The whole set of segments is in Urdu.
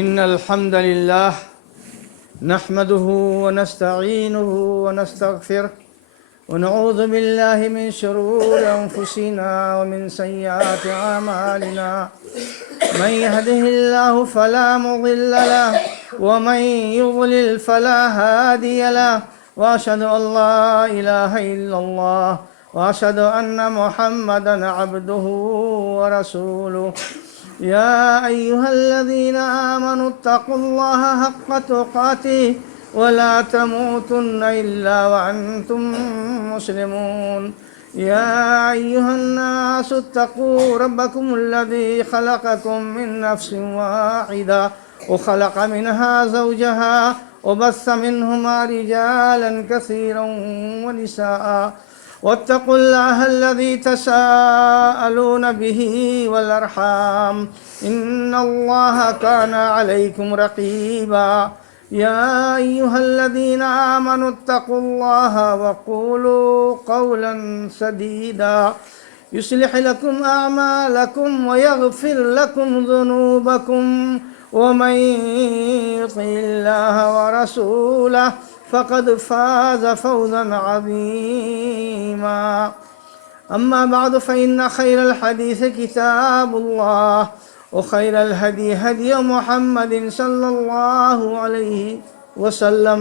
إن الحمد لله نحمده ونستعينه ونستغفره ونعوذ بالله من شرور أنفسنا ومن سيئات أعمالنا من يهده الله فلا مضل له ومن يضلل فلا هادي له وأشهد أن لا إله إلا الله وأشهد أن محمدا عبده ورسوله يا أيها الذين آمنوا اتقوا الله حق تقاته ولا تموتن إلا وأنتم مسلمون يا أيها الناس اتقوا ربكم الذي خلقكم من نفس واحدة وخلق منها زوجها وبث منهما رجالا كثيرا ونساء واتقوا الله الذي تساءلون به والأرحام إن الله كان عليكم رقيبا يا أيها الذين آمنوا اتقوا الله وقولوا قولا سديدا يصلح لكم أعمالكم ويغفر لكم ذنوبكم ومن يطع الله ورسوله فقد فاز فوزا عظيما أما بعد فإن خير الحديث كتاب الله وخير الهدي هدي محمد صلى الله عليه وسلم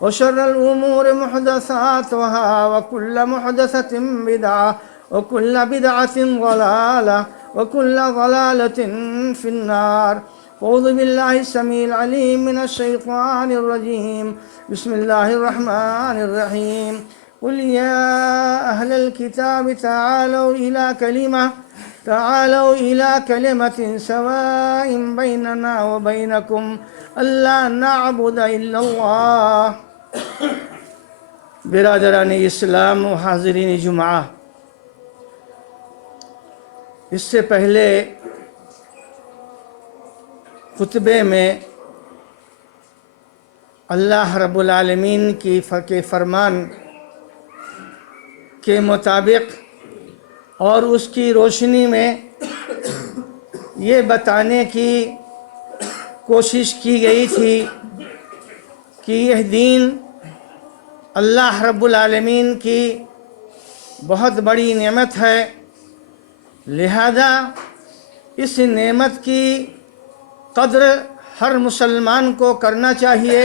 وشر الأمور محدثاتها وكل محدثة بدعة وكل بدعة ضلالة وكل ضلالة في النار. أعوذ بالله السميع العليم من الشيطان الرجيم. بسم الله الرحمن الرحيم. قل يا أهل الكتاب تعالوا إلى كلمة سواء بيننا وبينكم ألا نعبد إلا الله. برادران اسلام و حاضرین جمعہ، اس سے پہلے خطبے میں اللہ رب العالمین کی فرمان کے مطابق اور اس کی روشنی میں یہ بتانے کی کوشش کی گئی تھی کہ یہ دین اللہ رب العالمین کی بہت بڑی نعمت ہے، لہذا اس نعمت کی قدر ہر مسلمان کو کرنا چاہیے،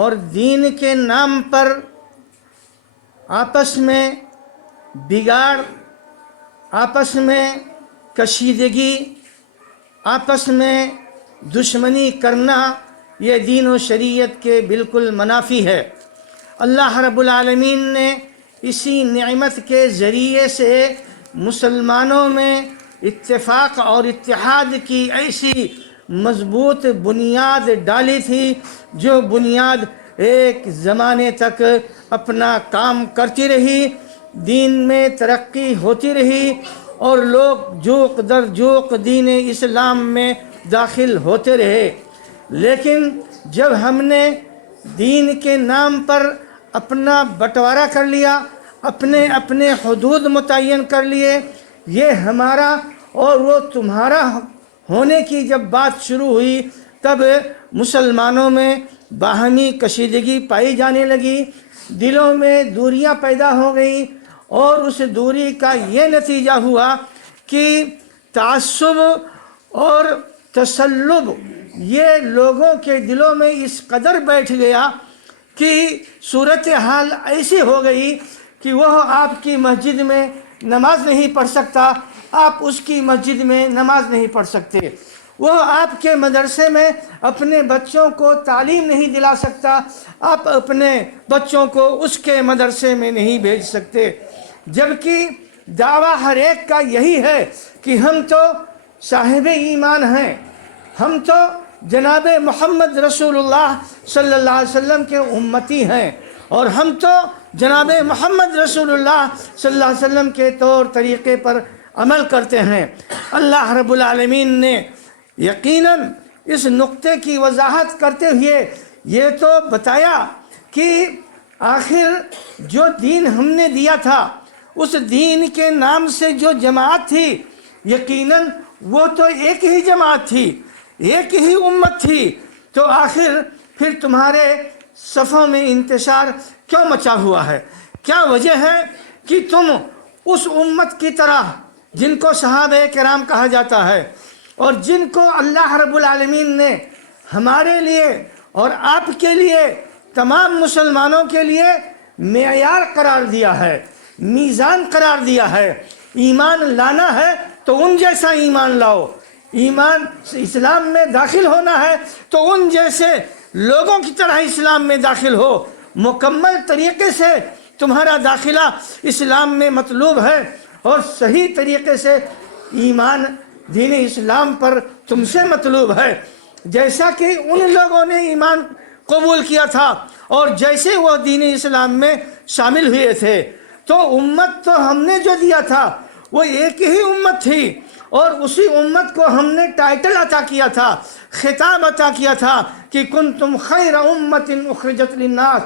اور دین کے نام پر آپس میں بگاڑ، آپس میں کشیدگی، آپس میں دشمنی کرنا یہ دین و شریعت کے بالکل منافی ہے۔ اللہ رب العالمین نے اسی نعمت کے ذریعے سے مسلمانوں میں اتفاق اور اتحاد کی ایسی مضبوط بنیاد ڈالی تھی جو بنیاد ایک زمانے تک اپنا کام کرتی رہی، دین میں ترقی ہوتی رہی اور لوگ جوق در جوق دین اسلام میں داخل ہوتے رہے۔ لیکن جب ہم نے دین کے نام پر اپنا بٹوارا کر لیا، اپنے حدود متعین کر لیے، یہ ہمارا اور وہ تمہارا ہونے کی جب بات شروع ہوئی، تب مسلمانوں میں باہمی کشیدگی پائی جانے لگی، دلوں میں دوریاں پیدا ہو گئیں، اور اس دوری کا یہ نتیجہ ہوا کہ تعصب اور تسلب یہ لوگوں کے دلوں میں اس قدر بیٹھ گیا کہ صورتحال ایسی ہو گئی کہ وہ آپ کی مسجد میں نماز نہیں پڑھ سکتا، آپ اس کی مسجد میں نماز نہیں پڑھ سکتے، وہ آپ کے مدرسے میں اپنے بچوں کو تعلیم نہیں دلا سکتا، آپ اپنے بچوں کو اس کے مدرسے میں نہیں بھیج سکتے، جبکہ دعویٰ ہر ایک کا یہی ہے کہ ہم تو صاحب ایمان ہیں، ہم تو جناب محمد رسول اللہ صلی اللہ علیہ وسلم کے امتی ہیں، اور ہم تو جناب محمد رسول اللہ صلی اللہ علیہ وسلم کے طور طریقے پر عمل کرتے ہیں۔ اللہ رب العالمین نے یقیناً اس نقطے کی وضاحت کرتے ہوئے یہ تو بتایا کہ آخر جو دین ہم نے دیا تھا، اس دین کے نام سے جو جماعت تھی، یقیناً وہ تو ایک ہی جماعت تھی، ایک ہی امت تھی تو آخر پھر تمہارے صفوں میں انتشار کیوں مچا ہوا ہے؟ کیا وجہ ہے کہ تم اس امت کی طرح جن کو صحابہ کرام کہا جاتا ہے اور جن کو اللہ رب العالمین نے ہمارے لیے اور آپ کے لیے تمام مسلمانوں کے لیے معیار قرار دیا ہے، میزان قرار دیا ہے، ایمان لانا ہے تو ان جیسا ایمان لاؤ، ایمان اسلام میں داخل ہونا ہے تو ان جیسے لوگوں کی طرح اسلام میں داخل ہو، مکمل طریقے سے تمہارا داخلہ اسلام میں مطلوب ہے اور صحیح طریقے سے ایمان دین اسلام پر تم سے مطلوب ہے، جیسا کہ ان لوگوں نے ایمان قبول کیا تھا اور جیسے وہ دین اسلام میں شامل ہوئے تھے۔ تو امت تو ہم نے جو دیا تھا وہ ایک ہی امت تھی اور اسی امت کو ہم نے ٹائٹل عطا کیا تھا، خطاب عطا کیا تھا کہ کنتم خیر امت اخرجت للناس،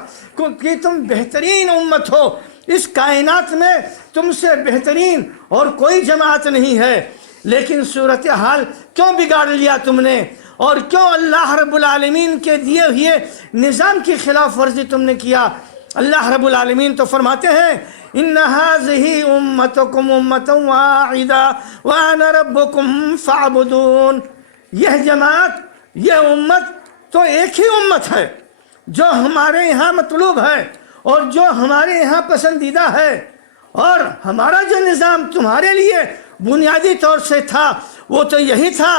کہ تم بہترین امت ہو، اس کائنات میں تم سے بہترین اور کوئی جماعت نہیں ہے۔ لیکن صورتحال کیوں بگاڑ لیا تم نے اور کیوں اللہ رب العالمین کے دیے ہوئے نظام کی خلاف ورزی تم نے کیا؟ اللہ رب العالمین تو فرماتے ہیں ان هذه امتکم امۃ واحدہ وانا ربکم فاعبدون، یہ جماعت، یہ امت تو ایک ہی امت ہے جو ہمارے یہاں مطلوب ہے اور جو ہمارے یہاں پسندیدہ ہے، اور ہمارا جو نظام تمہارے لیے بنیادی طور سے تھا وہ تو یہی تھا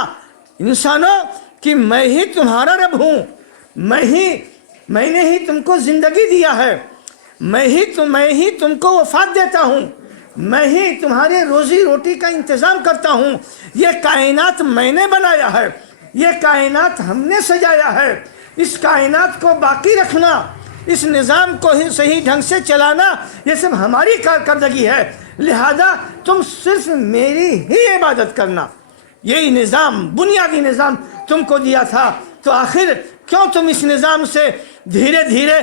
انسانوں کہ میں ہی تمہارا رب ہوں، میں نے ہی تم کو زندگی دیا ہے، میں ہی تم کو وفات دیتا ہوں، میں ہی تمہارے روزی روٹی کا انتظام کرتا ہوں، یہ کائنات میں نے بنایا ہے، یہ کائنات ہم نے سجایا ہے، اس کائنات کو باقی رکھنا، اس نظام کو ہی صحیح ڈھنگ سے چلانا یہ سب ہماری کارکردگی ہے، لہذا تم صرف میری ہی عبادت کرنا۔ یہی نظام، بنیادی نظام تم کو دیا تھا، تو آخر کیوں تم اس نظام سے دھیرے دھیرے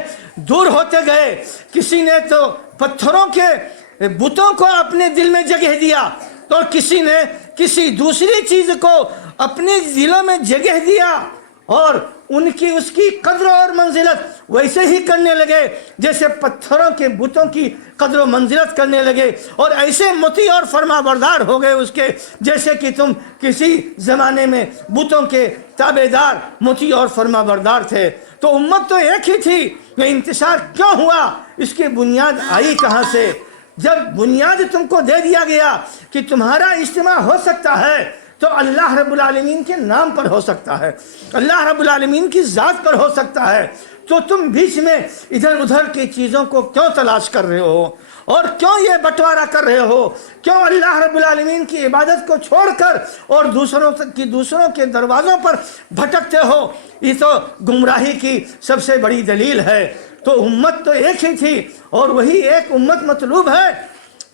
دور ہوتے گئے؟ کسی نے تو پتھروں کے بتوں کو اپنے دل میں جگہ دیا اور کسی نے کسی دوسری چیز کو اپنے دلوں میں جگہ دیا اور اس کی قدر اور منزلت ویسے ہی کرنے لگے جیسے پتھروں کے بتوں کی قدر و منزلت کرنے لگے، اور ایسے مطیع اور فرما بردار ہو گئے اس کے جیسے کہ تم کسی زمانے میں بتوں کے تابع دار، مطیع اور فرما بردار تھے۔ تو امت تو ایک ہی تھی، یہ انتشار کیوں ہوا؟ اس کی بنیاد آئی کہاں سے؟ جب بنیاد تم کو دے دیا گیا کہ تمہارا اجتماع ہو سکتا ہے تو اللہ رب العالمین کے نام پر ہو سکتا ہے، اللہ رب العالمین کی ذات پر ہو سکتا ہے، تو تم بیچ میں ادھر ادھر کی چیزوں کو کیوں تلاش کر رہے ہو اور کیوں یہ بٹوارا کر رہے ہو؟ کیوں اللہ رب العالمین کی عبادت کو چھوڑ کر اور دوسروں کے دروازوں پر بھٹکتے ہو؟ یہ تو گمراہی کی سب سے بڑی دلیل ہے۔ تو امت تو ایک ہی تھی اور وہی ایک امت مطلوب ہے۔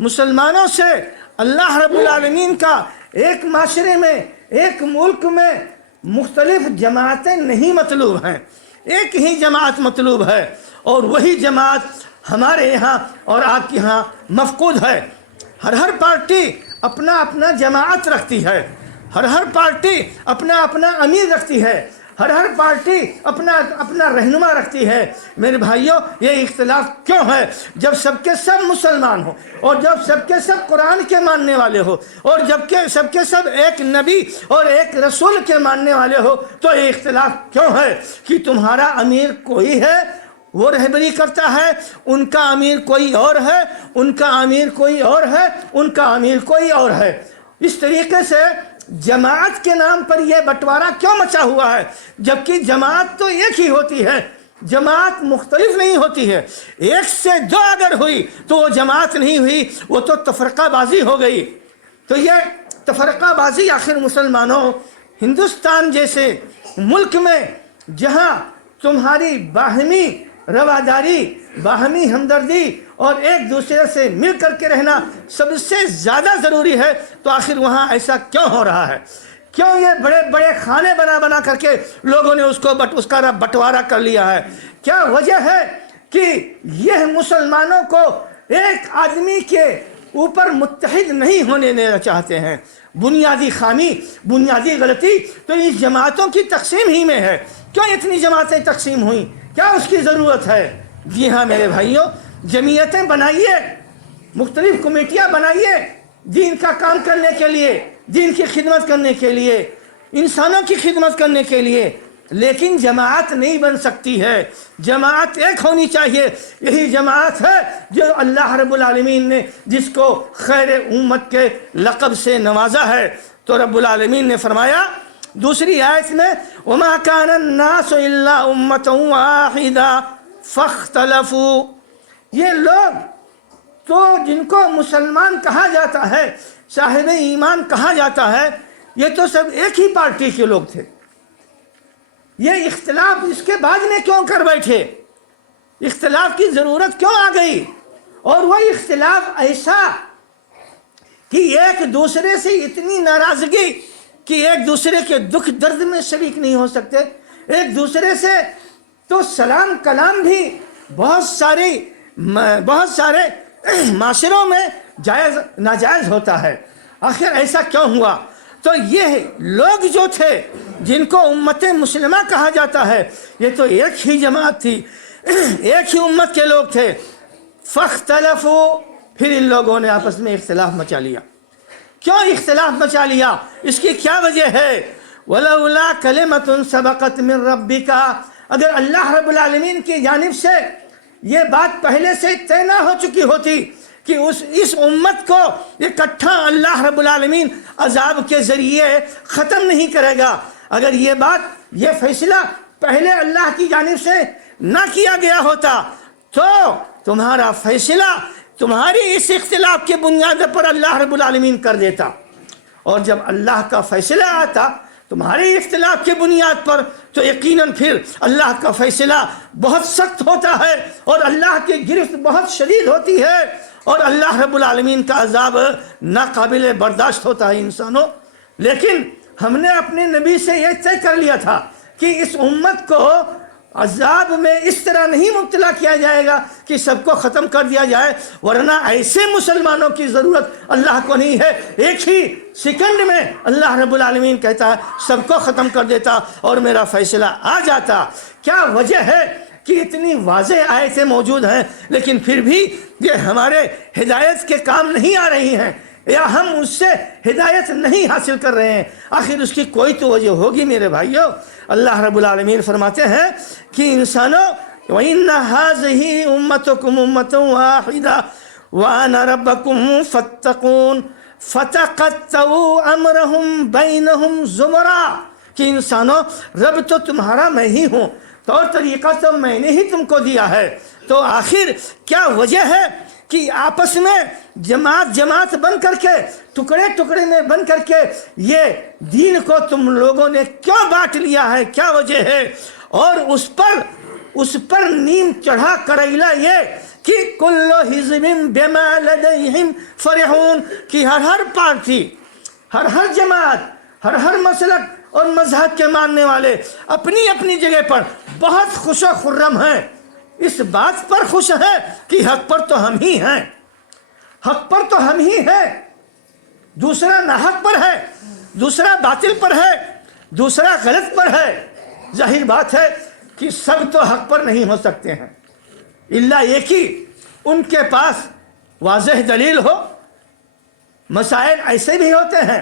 مسلمانوں سے اللہ رب العالمین کا ایک معاشرے میں، ایک ملک میں مختلف جماعتیں نہیں مطلوب ہیں، ایک ہی جماعت مطلوب ہے، اور وہی جماعت ہمارے یہاں اور آپ کے یہاں مفقود ہے۔ ہر پارٹی اپنا اپنا جماعت رکھتی ہے، ہر پارٹی اپنا اپنا امیر رکھتی ہے، ہر پارٹی اپنا رہنما رکھتی ہے۔ میرے بھائیوں، یہ اختلاف کیوں ہے؟ جب سب کے سب مسلمان ہو اور جب سب کے سب قرآن کے ماننے والے ہو اور جب کہ سب کے سب ایک نبی اور ایک رسول کے ماننے والے ہو، تو یہ اختلاف کیوں ہے کہ تمہارا امیر کوئی ہے، وہ رہبری کرتا ہے، ان کا امیر کوئی اور ہے، ان کا امیر کوئی اور ہے، ان کا امیر کوئی اور ہے؟ اس طریقے سے جماعت کے نام پر یہ بٹوارا کیوں مچا ہوا ہے؟ جبکہ جماعت تو ایک ہی ہوتی ہے، جماعت مختلف نہیں ہوتی ہے۔ ایک سے دو اگر ہوئی تو وہ جماعت نہیں ہوئی، وہ تو تفرقہ بازی ہو گئی۔ تو یہ تفرقہ بازی آخر مسلمانوں، ہندوستان جیسے ملک میں جہاں تمہاری باہمی رواداری، باہمی ہمدردی اور ایک دوسرے سے مل کر کے رہنا سب سے زیادہ ضروری ہے، تو آخر وہاں ایسا کیوں ہو رہا ہے؟ کیوں یہ بڑے بڑے خانے بنا کر کے لوگوں نے اس کا بٹوارا کر لیا ہے؟ کیا وجہ ہے کہ یہ مسلمانوں کو ایک آدمی کے اوپر متحد نہیں ہونے دینا چاہتے ہیں۔ بنیادی خامی، بنیادی غلطی تو اس جماعتوں کی تقسیم ہی میں ہے۔ کیوں اتنی جماعتیں تقسیم ہوئیں؟ کیا اس کی ضرورت ہے؟ جی ہاں میرے بھائیوں، جمعیتیں بنائیے، مختلف کمیٹیاں بنائیے دین کا کام کرنے کے لیے، دین کی خدمت کرنے کے لیے، انسانوں کی خدمت کرنے کے لیے، لیکن جماعت نہیں بن سکتی ہے۔ جماعت ایک ہونی چاہیے۔ یہی جماعت ہے جو اللہ رب العالمین نے جس کو خیر امت کے لقب سے نوازا ہے۔ تو رب العالمین نے فرمایا دوسری آیت میں وَمَا كَانَ النَّاسُ إِلَّا أُمَّةً وَاحِدَةً فَاخْتَلَفُوا، یہ لوگ تو جن کو مسلمان کہا جاتا ہے، صاحب ایمان کہا جاتا ہے، یہ تو سب ایک ہی پارٹی کے لوگ تھے۔ یہ اختلاف اس کے بعد میں کیوں کر بیٹھے؟ اختلاف کی ضرورت کیوں آ گئی؟ اور وہ اختلاف ایسا کہ ایک دوسرے سے اتنی ناراضگی کہ ایک دوسرے کے دکھ درد میں شریک نہیں ہو سکتے، ایک دوسرے سے تو سلام کلام بھی بہت سارے معاشروں میں جائز ناجائز ہوتا ہے۔ آخر ایسا کیوں ہوا؟ تو یہ لوگ جو تھے جن کو امت مسلمہ کہا جاتا ہے، یہ تو ایک ہی جماعت تھی، ایک ہی امت کے لوگ تھے۔ فاختلفوا، پھر ان لوگوں نے آپس میں اختلاف مچا لیا۔ کیوں اختلاف مچا لیا؟ اس کی کیا وجہ ہے؟ وَلَوْلَا كَلِمَةٌ سَبَقَتْ مِن رَبِّكَ، اگر اللہ رب العالمین کی جانب سے یہ بات پہلے سے طے نہ ہو چکی ہوتی کہ اس امت کو اکٹھا اللہ رب العالمین عذاب کے ذریعے ختم نہیں کرے گا، اگر یہ بات، یہ فیصلہ پہلے اللہ کی جانب سے نہ کیا گیا ہوتا تو تمہارا فیصلہ تمہاری اس اختلاف کے بنیاد پر اللہ رب العالمین کر دیتا، اور جب اللہ کا فیصلہ آتا تمہاری اختلاف کے بنیاد پر تو یقیناً پھر اللہ کا فیصلہ بہت سخت ہوتا ہے اور اللہ کی گرفت بہت شدید ہوتی ہے، اور اللہ رب العالمین کا عذاب ناقابل برداشت ہوتا ہے انسانوں۔ لیکن ہم نے اپنے نبی سے یہ طے کر لیا تھا کہ اس امت کو عذاب میں اس طرح نہیں مبتلا کیا جائے گا کہ سب کو ختم کر دیا جائے، ورنہ ایسے مسلمانوں کی ضرورت اللہ کو نہیں ہے۔ ایک ہی سیکنڈ میں اللہ رب العالمین کہتا ہے سب کو ختم کر دیتا اور میرا فیصلہ آ جاتا۔ کیا وجہ ہے کہ اتنی واضح آیتیں موجود ہیں لیکن پھر بھی یہ ہمارے ہدایت کے کام نہیں آ رہی ہیں، یا ہم اس سے ہدایت نہیں حاصل کر رہے ہیں؟ آخر اس کی کوئی تو وجہ ہوگی میرے بھائیوں۔ اللہ رب العالمین فرماتے ہیں کہ انسانوں وَإِنَّ هَذِهِ أُمَّتُكُمْ أُمَّةٌ وَاحِدَةٌ وَأَنَا رَبَّكُمْ فَاتَّقُونِ فَتَقَطَّعُوا أَمْرَهُمْ بَيْنَهُمْ زُمُرًا، کہ انسانوں رب تو تمہارا میں ہی ہوں، طور طریقہ تو میں نے ہی تم کو دیا ہے، تو آخر کیا وجہ ہے کہ آپس میں جماعت بن کر کے، ٹکڑے ٹکڑے میں بن کر کے یہ دین کو تم لوگوں نے کیوں بانٹ لیا ہے؟ کیا وجہ ہے؟ اور اس پر نیم چڑھا کریلا یہ کہ کل حزب بما لدیہم فرحون، کہ ہر پارٹی، ہر جماعت، ہر مسلک اور مذہب کے ماننے والے اپنی اپنی جگہ پر بہت خوش و خرم ہیں، اس بات پر خوش ہیں کہ حق پر تو ہم ہی ہیں، حق پر تو ہم ہی ہیں، دوسرا ناحق پر ہے، دوسرا باطل پر ہے، دوسرا غلط پر ہے۔ ظاہر بات ہے کہ سب تو حق پر نہیں ہو سکتے ہیں، الا ایک ہی ان کے پاس واضح دلیل ہو۔ مسائل ایسے بھی ہوتے ہیں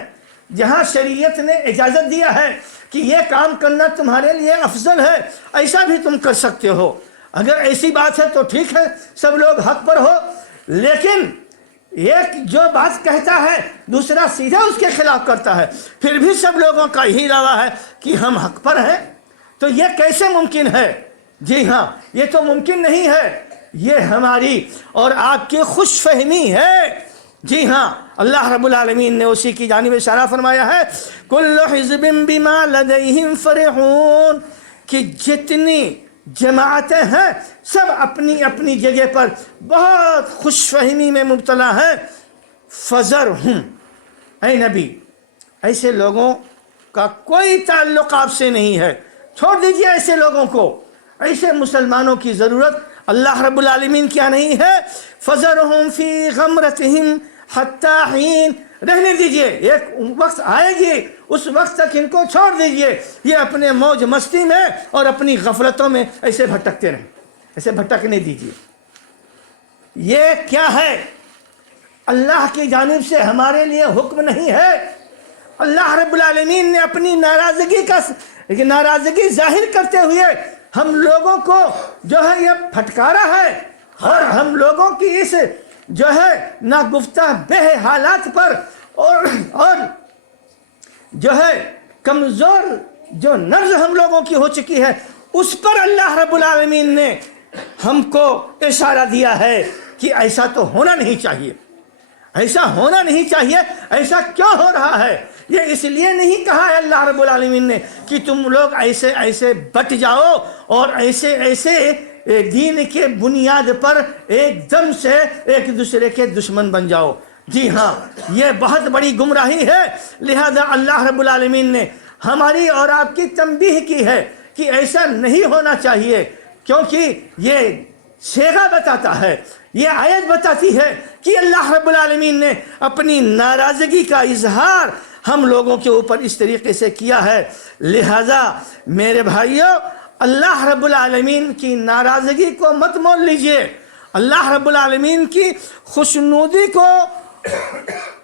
جہاں شریعت نے اجازت دیا ہے کہ یہ کام کرنا تمہارے لیے افضل ہے، ایسا بھی تم کر سکتے ہو۔ اگر ایسی بات ہے تو ٹھیک ہے، سب لوگ حق پر ہو، لیکن ایک جو بات کہتا ہے دوسرا سیدھا اس کے خلاف کرتا ہے، پھر بھی سب لوگوں کا یہی دعویٰ ہے کہ ہم حق پر ہیں، تو یہ کیسے ممکن ہے؟ جی ہاں، یہ تو ممکن نہیں ہے، یہ ہماری اور آپ کی خوش فہمی ہے۔ جی ہاں، اللہ رب العالمین نے اسی کی جانب اشارہ فرمایا ہے کل حزب بما لدیہم فرحون، کہ جتنی جماعتیں ہیں سب اپنی اپنی جگہ پر بہت خوش فہمی میں مبتلا ہیں۔ فذرہم، اے نبی ایسے لوگوں کا کوئی تعلق آپ سے نہیں ہے، چھوڑ دیجئے ایسے لوگوں کو، ایسے مسلمانوں کی ضرورت اللہ رب العالمین کیا نہیں ہے۔ فذرہم فی غمرتہم حتی حین، رہنے دیجئے، ایک وقت آئے گی، اس وقت تک ان کو چھوڑ دیجئے، یہ اپنے موج مستی میں اور اپنی غفلتوں میں ایسے بھٹکتے رہیں، ایسے بھٹکنے دیجئے۔ یہ کیا ہے؟ اللہ کی جانب سے ہمارے لیے حکم نہیں ہے۔ اللہ رب العالمین نے اپنی ناراضگی ظاہر کرتے ہوئے ہم لوگوں کو جو ہے یہ پھٹکارا ہے، اور ہم لوگوں کی اس جو ہے ناگفتہ بے حالات پر اور جو ہے کمزور جو نبض ہم لوگوں کی ہو چکی ہے، اس پر اللہ رب العالمین نے ہم کو اشارہ دیا ہے کہ ایسا تو ہونا نہیں چاہیے، ایسا ہونا نہیں چاہیے۔ ایسا کیوں ہو رہا ہے؟ یہ اس لیے نہیں کہا ہے اللہ رب العالمین نے کہ تم لوگ ایسے ایسے بٹ جاؤ اور ایسے ایسے دین کے بنیاد پر ایک دم سے ایک دوسرے کے دشمن بن جاؤ۔ جی ہاں، یہ بہت بڑی گمراہی ہے، لہذا اللہ رب العالمین نے ہماری اور آپ کی تنبیہ کی ہے کہ ایسا نہیں ہونا چاہیے، کیونکہ یہ صیغہ بتاتا ہے، یہ آیت بتاتی ہے کہ اللہ رب العالمین نے اپنی ناراضگی کا اظہار ہم لوگوں کے اوپر اس طریقے سے کیا ہے۔ لہذا میرے بھائیوں، اللہ رب العالمین کی ناراضگی کو مت مول لیجئے، اللہ رب العالمین کی خوشنودی کو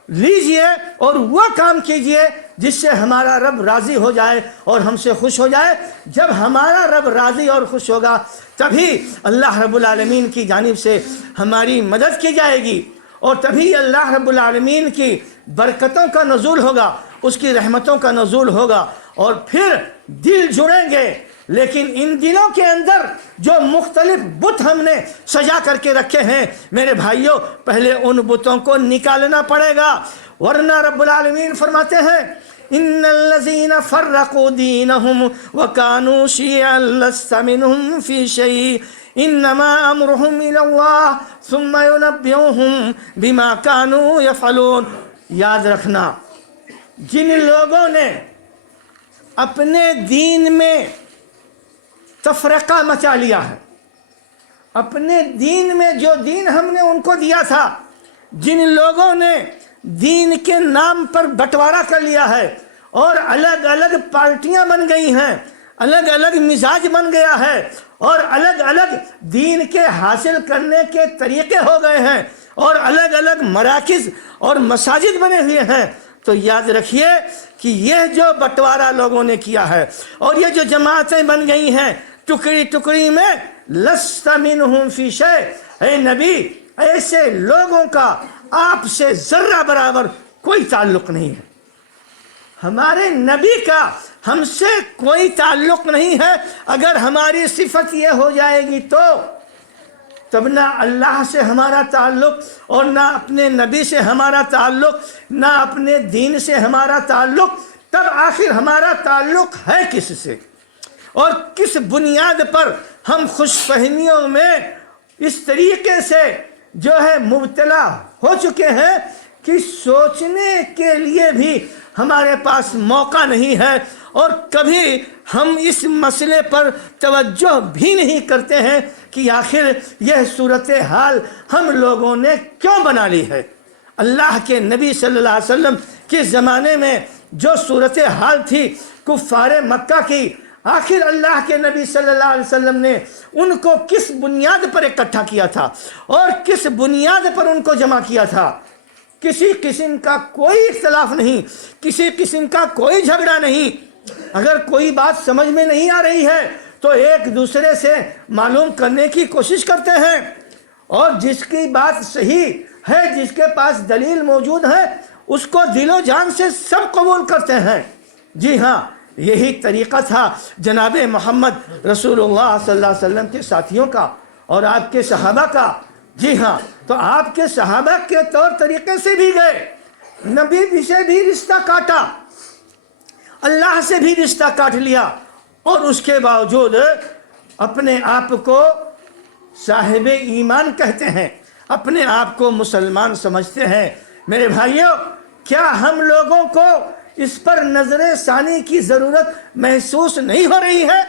لیجئے اور وہ کام کیجئے جس سے ہمارا رب راضی ہو جائے اور ہم سے خوش ہو جائے۔ جب ہمارا رب راضی اور خوش ہوگا تبھی اللہ رب العالمین کی جانب سے ہماری مدد کی جائے گی، اور تبھی اللہ رب العالمین کی برکتوں کا نزول ہوگا، اس کی رحمتوں کا نزول ہوگا، اور پھر دل جڑیں گے۔ لیکن ان دلوں کے اندر جو مختلف بت ہم نے سجا کر کے رکھے ہیں، میرے بھائیوں، پہلے ان بتوں کو نکالنا پڑے گا، ورنہ رب العالمین فرماتے ہیں ان الذين فرقوا دينهم وكانوا شيعا لست منهم في شيء انما امرهم الى الله ثم ينبئهم بما كانوا يفعلون۔ یاد رکھنا، جن لوگوں نے اپنے دین میں تفرقہ مچا لیا ہے، اپنے دین میں جو دین ہم نے ان کو دیا تھا، جن لوگوں نے دین کے نام پر بٹوارا کر لیا ہے اور الگ الگ پارٹیاں بن گئی ہیں، الگ الگ مزاج بن گیا ہے، اور الگ الگ دین کے حاصل کرنے کے طریقے ہو گئے ہیں، اور الگ الگ مراکز اور مساجد بنے ہوئے ہیں، تو یاد رکھیے کہ یہ جو بٹوارا لوگوں نے کیا ہے اور یہ جو جماعتیں بن گئی ہیں ٹکڑی ٹکڑی میں، لست منہم فی شیء، اے نبی ایسے لوگوں کا آپ سے ذرہ برابر کوئی تعلق نہیں ہے، ہمارے نبی کا ہم سے کوئی تعلق نہیں ہے۔ اگر ہماری صفت یہ ہو جائے گی تو تب نہ اللہ سے ہمارا تعلق اور نہ اپنے نبی سے ہمارا تعلق، نہ اپنے دین سے ہمارا تعلق، تب آخر ہمارا تعلق ہے کس سے؟ اور کس بنیاد پر ہم خوش فہمیوں میں اس طریقے سے جو ہے مبتلا ہو چکے ہیں کہ سوچنے کے لیے بھی ہمارے پاس موقع نہیں ہے، اور کبھی ہم اس مسئلے پر توجہ بھی نہیں کرتے ہیں کہ آخر یہ صورتحال ہم لوگوں نے کیوں بنا لی ہے۔ اللہ کے نبی صلی اللہ علیہ وسلم کے زمانے میں جو صورتحال تھی کفار مکہ کی، آخر اللہ کے نبی صلی اللہ علیہ وسلم نے ان کو کس بنیاد پر اکٹھا کیا تھا اور کس بنیاد پر ان کو جمع کیا تھا؟ کسی قسم کا کوئی اختلاف نہیں، کسی قسم کا کوئی جھگڑا نہیں۔ اگر کوئی بات سمجھ میں نہیں آ رہی ہے تو ایک دوسرے سے معلوم کرنے کی کوشش کرتے ہیں، اور جس کی بات صحیح ہے، جس کے پاس دلیل موجود ہے، اس کو دل و جان سے سب قبول کرتے ہیں۔ جی ہاں، یہی طریقہ تھا جناب محمد رسول اللہ صلی اللہ علیہ وسلم کے ساتھیوں کا اور آپ کے صحابہ کا۔ جی ہاں، تو آپ کے صحابہ کے طور طریقے سے بھی گئے، نبی سے بھی رشتہ کاٹا، اللہ سے بھی رشتہ کاٹ لیا، اور اس کے باوجود اپنے آپ کو صاحب ایمان کہتے ہیں، اپنے آپ کو مسلمان سمجھتے ہیں۔ میرے بھائیوں، کیا ہم لوگوں کو اس پر نظر ثانی کی ضرورت محسوس نہیں ہو رہی ہے؟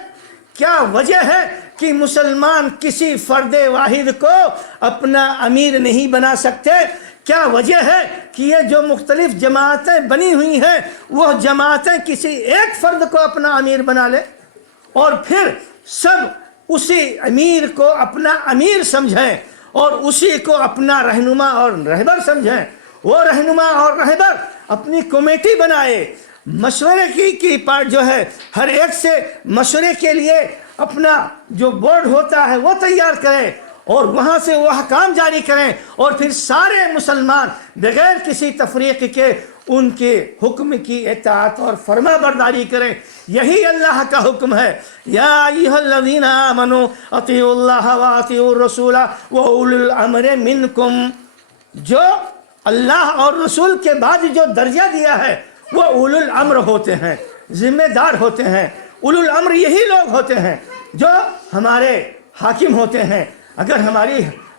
کیا وجہ ہے کہ مسلمان کسی فرد واحد کو اپنا امیر نہیں بنا سکتے؟ کیا وجہ ہے کہ یہ جو مختلف جماعتیں بنی ہوئی ہیں وہ جماعتیں کسی ایک فرد کو اپنا امیر بنا لے اور پھر سب اسی امیر کو اپنا امیر سمجھیں اور اسی کو اپنا رہنما اور رہبر سمجھیں. وہ رہنما اور رہبر اپنی کمیٹی بنائے, مشورے کی پارٹ جو ہے, ہر ایک سے مشورے کے لیے اپنا جو بورڈ ہوتا ہے وہ تیار کریں اور وہاں سے وہ احکام جاری کریں اور پھر سارے مسلمان بغیر کسی تفریق کے ان کے حکم کی اطاعت اور فرما برداری کریں. یہی اللہ کا حکم ہے. یا ایھا الذین آمنوا اطیعوا اللہ واطیعوا الرسول واولی الامر منکم. جو اللہ اور رسول کے بعد جو درجہ دیا ہے وہ اولو الامر ہوتے ہیں, ذمہ دار ہوتے ہیں. اولو الامر یہی لوگ ہوتے ہیں جو ہمارے حاکم ہوتے ہیں. اگر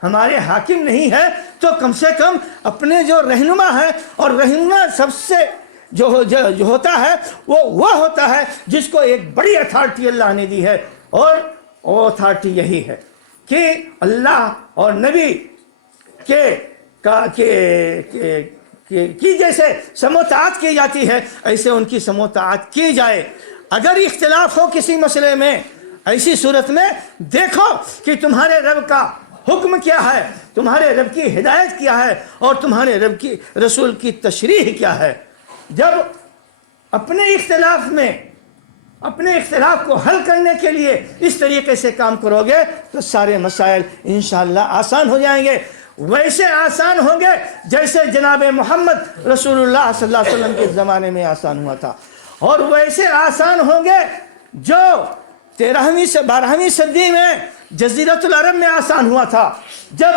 ہمارے حاکم نہیں ہے تو کم سے کم اپنے جو رہنما ہے, اور رہنما سب سے جو ہوتا ہے وہ ہوتا ہے جس کو ایک بڑی اتھارٹی اللہ نے دی ہے, اور وہ اتھارٹی یہی ہے کہ اللہ اور نبی کی جیسے سموطاعت کی جاتی ہے ایسے ان کی سموطاعت کی جائے. اگر اختلاف ہو کسی مسئلے میں, ایسی صورت میں دیکھو کہ تمہارے رب کا حکم کیا ہے, تمہارے رب کی ہدایت کیا ہے, اور تمہارے رب کی رسول کی تشریح کیا ہے. جب اپنے اختلاف کو حل کرنے کے لیے اس طریقے سے کام کرو گے تو سارے مسائل انشاءاللہ آسان ہو جائیں گے. ویسے آسان ہوں گے جیسے جناب محمد رسول اللہ صلی اللہ علیہ وسلم کے زمانے میں آسان ہوا تھا, اور ویسے آسان ہوں گے جو 13ویں سے 12ویں صدی میں جزیرۃ العرب میں آسان ہوا تھا, جب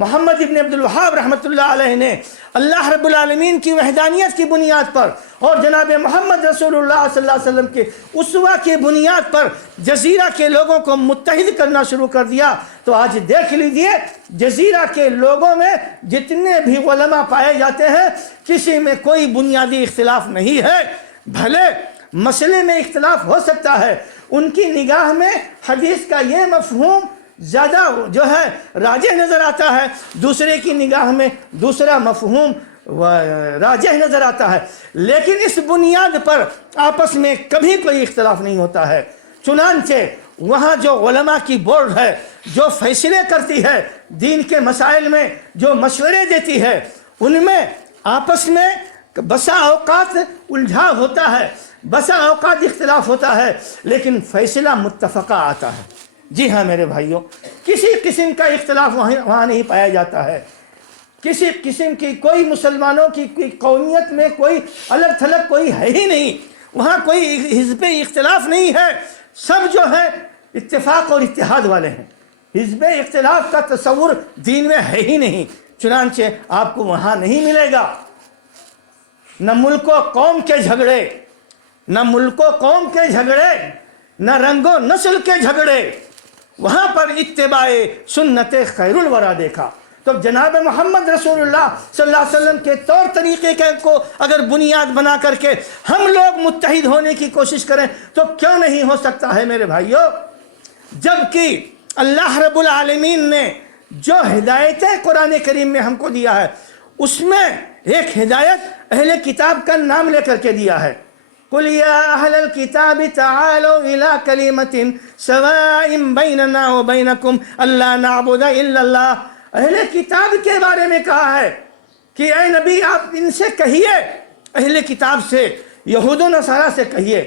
محمد ابن عبد الوہاب رحمۃ اللہ علیہ نے اللہ رب العالمین کی وحدانیت کی بنیاد پر اور جناب محمد رسول اللہ صلی اللہ علیہ وسلم کے اسوہ کی بنیاد پر جزیرہ کے لوگوں کو متحد کرنا شروع کر دیا. تو آج دیکھ لیجئے جزیرہ کے لوگوں میں جتنے بھی علماء پائے جاتے ہیں کسی میں کوئی بنیادی اختلاف نہیں ہے. بھلے مسئلے میں اختلاف ہو سکتا ہے, ان کی نگاہ میں حدیث کا یہ مفہوم زیادہ جو ہے راجح نظر آتا ہے, دوسرے کی نگاہ میں دوسرا مفہوم راجح نظر آتا ہے, لیکن اس بنیاد پر آپس میں کبھی کوئی اختلاف نہیں ہوتا ہے. چنانچہ وہاں جو علماء کی بورڈ ہے جو فیصلے کرتی ہے دین کے مسائل میں, جو مشورے دیتی ہے, ان میں آپس میں بسا اوقات الجھا ہوتا ہے, بسا اوقات اختلاف ہوتا ہے, لیکن فیصلہ متفقہ آتا ہے. جی ہاں میرے بھائیوں, کسی قسم کا اختلاف وہاں نہیں پایا جاتا ہے. کسی قسم کی کوئی مسلمانوں کی قومیت میں کوئی الگ تھلگ کوئی ہے ہی نہیں. وہاں کوئی حزب اختلاف نہیں ہے, سب جو ہے اتفاق اور اتحاد والے ہیں. حزب اختلاف کا تصور دین میں ہے ہی نہیں, چنانچہ آپ کو وہاں نہیں ملے گا. نہ ملک و قوم کے جھگڑے, نہ ملک و قوم کے جھگڑے, نہ رنگ و نسل کے جھگڑے, وہاں پر اتباع سنت خیر الورا دیکھا. تو جناب محمد رسول اللہ صلی اللہ علیہ وسلم کے طور طریقے کو اگر بنیاد بنا کر کے ہم لوگ متحد ہونے کی کوشش کریں تو کیوں نہیں ہو سکتا ہے میرے بھائیوں. جبکہ اللہ رب العالمین نے جو ہدایتیں قرآن کریم میں ہم کو دیا ہے اس میں ایک ہدایت اہل کتاب کا نام لے کر کے دیا ہے. قُلْ يَا أَهْلَ الْكِتَابِ تَعَالَوْا إِلَىٰ كَلِمَةٍ سَوَاءٍ بَيْنَنَا وَبَيْنَكُمْ أَلَّا نَعْبُدَ إِلَّا اللَّهَ. اہل کتاب کے بارے میں کہا ہے کہ اے نبی آپ ان سے کہیے, اہل کتاب سے, یہود و نصارہ سے کہیے,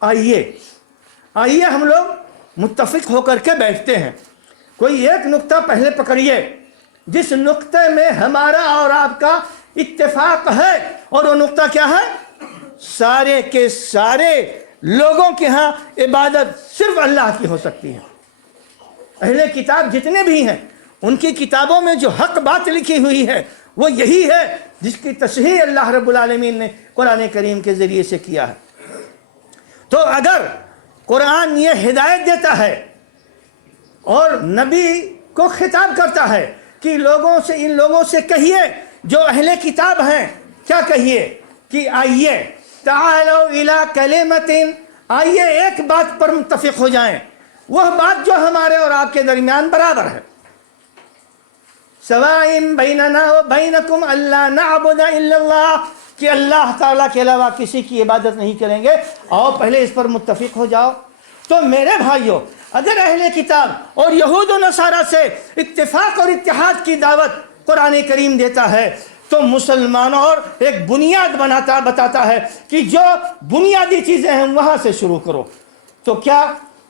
آئیے ہم لوگ متفق ہو کر کے بیٹھتے ہیں. کوئی ایک نقطہ پہلے پکڑیے جس نقطے میں ہمارا اور آپ کا اتفاق ہے, اور وہ نقطہ کیا ہے؟ سارے کے سارے لوگوں کے ہاں عبادت صرف اللہ کی ہو سکتی ہے. اہل کتاب جتنے بھی ہیں ان کی کتابوں میں جو حق بات لکھی ہوئی ہے وہ یہی ہے جس کی تصحیح اللہ رب العالمین نے قرآن کریم کے ذریعے سے کیا ہے. تو اگر قرآن یہ ہدایت دیتا ہے اور نبی کو خطاب کرتا ہے کہ ان لوگوں سے کہیے جو اہل کتاب ہیں, کیا کہیے کہ آئیے تعالوا الی کلمۃ, آئیے ایک بات پر متفق ہو جائیں, وہ بات جو ہمارے اور آپ کے درمیان برابر ہے. سوائن بیننا و بینکم اللہ نعبد الا اللہ، کہ اللہ تعالیٰ کے علاوہ کسی کی عبادت نہیں کریں گے، آؤ پہلے اس پر متفق ہو جاؤ۔ تو میرے بھائیوں، اگر اہل کتاب اور یہود و نصارہ سے اتفاق اور اتحاد کی دعوت قرآن کریم دیتا ہے، تو مسلمانوں اور ایک بنیاد بتاتا ہے کہ جو بنیادی چیزیں ہیں وہاں سے شروع کرو۔ تو کیا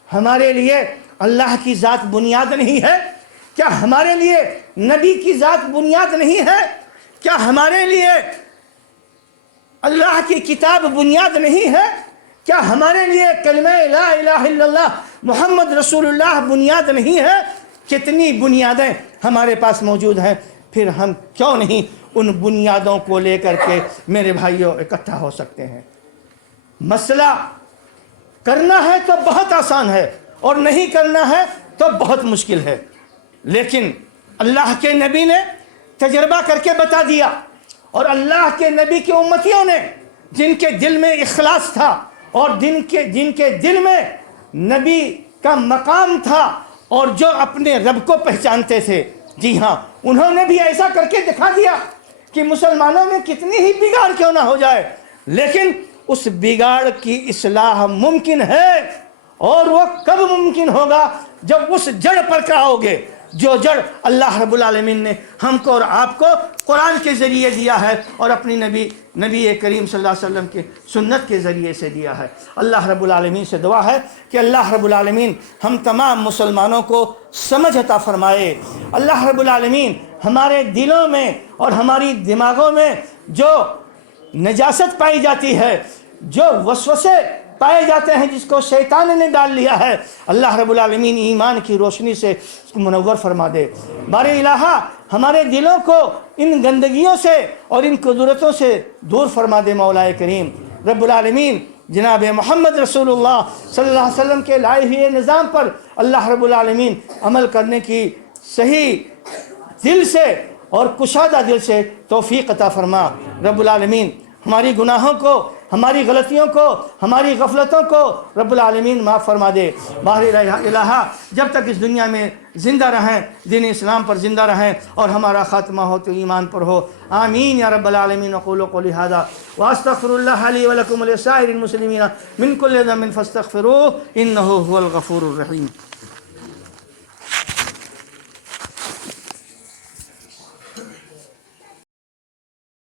ہمارے لیے اللہ کی ذات بنیاد نہیں ہے؟ کیا ہمارے لیے نبی کی ذات بنیاد نہیں ہے؟ کیا ہمارے لیے اللہ کی کتاب بنیاد نہیں ہے؟ کیا ہمارے لیے کلمہ لا الہ الا اللہ محمد رسول اللہ بنیاد نہیں ہے؟ کتنی بنیادیں ہمارے پاس موجود ہیں، پھر ہم کیوں نہیں ان بنیادوں کو لے کر کے میرے بھائیوں اکٹھا ہو سکتے ہیں؟ مسئلہ کرنا ہے تو بہت آسان ہے، اور نہیں کرنا ہے تو بہت مشکل ہے، لیکن اللہ کے نبی نے تجربہ کر کے بتا دیا، اور اللہ کے نبی کی امتیوں نے جن کے دل میں اخلاص تھا اور جن کے دل میں نبی کا مقام تھا اور جو اپنے رب کو پہچانتے تھے، جی ہاں، انہوں نے بھی ایسا کر کے دکھا دیا کہ مسلمانوں میں کتنی ہی بگاڑ کیوں نہ ہو جائے، لیکن اس بگاڑ کی اصلاح ممکن ہے، اور وہ کب ممکن ہوگا؟ جب اس جڑ پر کھاؤ گے جو جڑ اللہ رب العالمین نے ہم کو اور آپ کو قرآن کے ذریعے دیا ہے، اور اپنی نبی کریم صلی اللہ علیہ وسلم کی سنت کے ذریعے سے دیا ہے۔ اللہ رب العالمین سے دعا ہے کہ اللہ رب العالمین ہم تمام مسلمانوں کو سمجھ عطا فرمائے۔ اللہ رب العالمین ہمارے دلوں میں اور ہماری دماغوں میں جو نجاست پائی جاتی ہے، جو وسوسے پائے جاتے ہیں جس کو شیطان نے ڈال لیا ہے، اللہ رب العالمین ایمان کی روشنی سے اس کو منور فرما دے۔ باری الہ ہمارے دلوں کو ان گندگیوں سے اور ان قدرتوں سے دور فرما دے مولا کریم۔ رب العالمین جناب محمد رسول اللہ صلی اللہ علیہ وسلم کے لائے ہوئے نظام پر اللہ رب العالمین عمل کرنے کی صحیح دل سے اور کشادہ دل سے توفیق عطا فرما۔ رب العالمین ہماری گناہوں کو، ہماری غلطیوں کو، ہماری غفلتوں کو رب العالمین معاف فرما دے۔ باہر الہ جب تک اس دنیا میں زندہ رہیں، دین اسلام پر زندہ رہیں، اور ہمارا خاتمہ ہو تو ایمان پر ہو۔ آمین یا رب العالمین۔ اقول قولی ھذا واستغفر اللہ لی ولکم ولسائر المسلمین من کل ذنب فاستغفروہ انہ هو الغفور الرحیم۔